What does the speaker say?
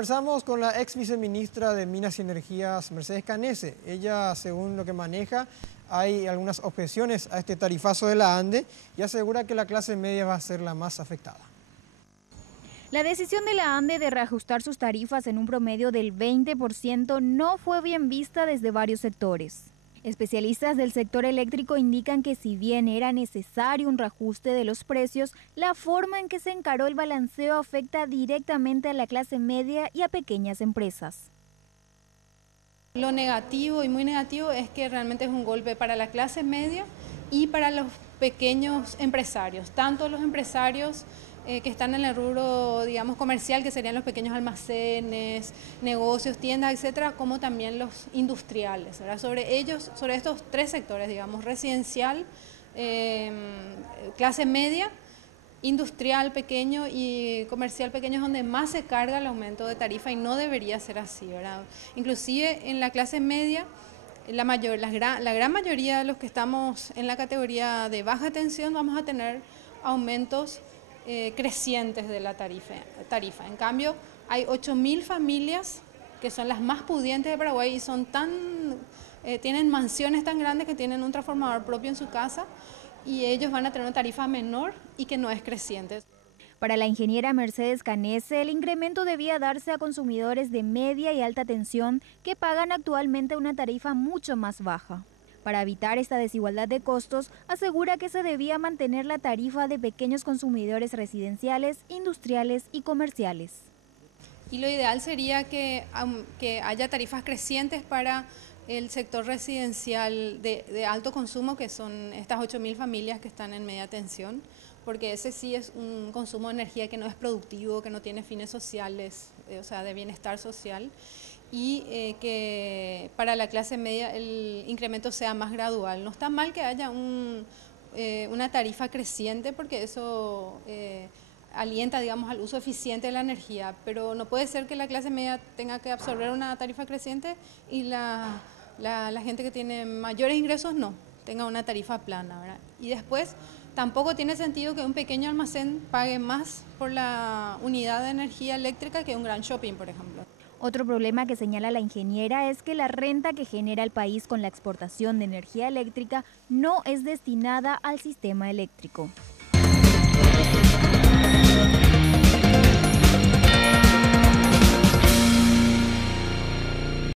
Conversamos con la ex viceministra de Minas y Energías, Mercedes Canese. Ella, según lo que maneja, hay algunas objeciones a este tarifazo de la ANDE y asegura que la clase media va a ser la más afectada. La decisión de la ANDE de reajustar sus tarifas en un promedio del 20% no fue bien vista desde varios sectores. Especialistas del sector eléctrico indican que si bien era necesario un reajuste de los precios, la forma en que se encaró el balanceo afecta directamente a la clase media y a pequeñas empresas. Lo negativo y muy negativo es que realmente es un golpe para la clase media y para los pequeños empresarios, tanto los empresarios que están en el rubro, digamos, comercial, que serían los pequeños almacenes, negocios, tiendas, etcétera, como también los industriales, ¿verdad? Sobre estos tres sectores, digamos, residencial, clase media, industrial pequeño y comercial pequeño es donde más se carga el aumento de tarifa y no debería ser así, ¿verdad? Inclusive en la clase media, la gran mayoría de los que estamos en la categoría de baja tensión vamos a tener aumentos crecientes de la tarifa. En cambio, hay 8.000 familias que son las más pudientes de Paraguay y tienen mansiones tan grandes que tienen un transformador propio en su casa y ellos van a tener una tarifa menor y que no es creciente. Para la ingeniera Mercedes Canese, el incremento debía darse a consumidores de media y alta tensión que pagan actualmente una tarifa mucho más baja. Para evitar esta desigualdad de costos, asegura que se debía mantener la tarifa de pequeños consumidores residenciales, industriales y comerciales. Y lo ideal sería que haya tarifas crecientes para el sector residencial de alto consumo, que son estas 8.000 familias que están en media tensión, porque ese sí es un consumo de energía que no es productivo, que no tiene fines sociales, o sea, de bienestar social, y que para la clase media el incremento sea más gradual. No está mal que haya una tarifa creciente porque eso alienta, digamos, al uso eficiente de la energía, pero no puede ser que la clase media tenga que absorber una tarifa creciente y la gente que tiene mayores ingresos no, tenga una tarifa plana, ¿verdad? Y después tampoco tiene sentido que un pequeño almacén pague más por la unidad de energía eléctrica que un gran shopping, por ejemplo. Otro problema que señala la ingeniera es que la renta que genera el país con la exportación de energía eléctrica no es destinada al sistema eléctrico.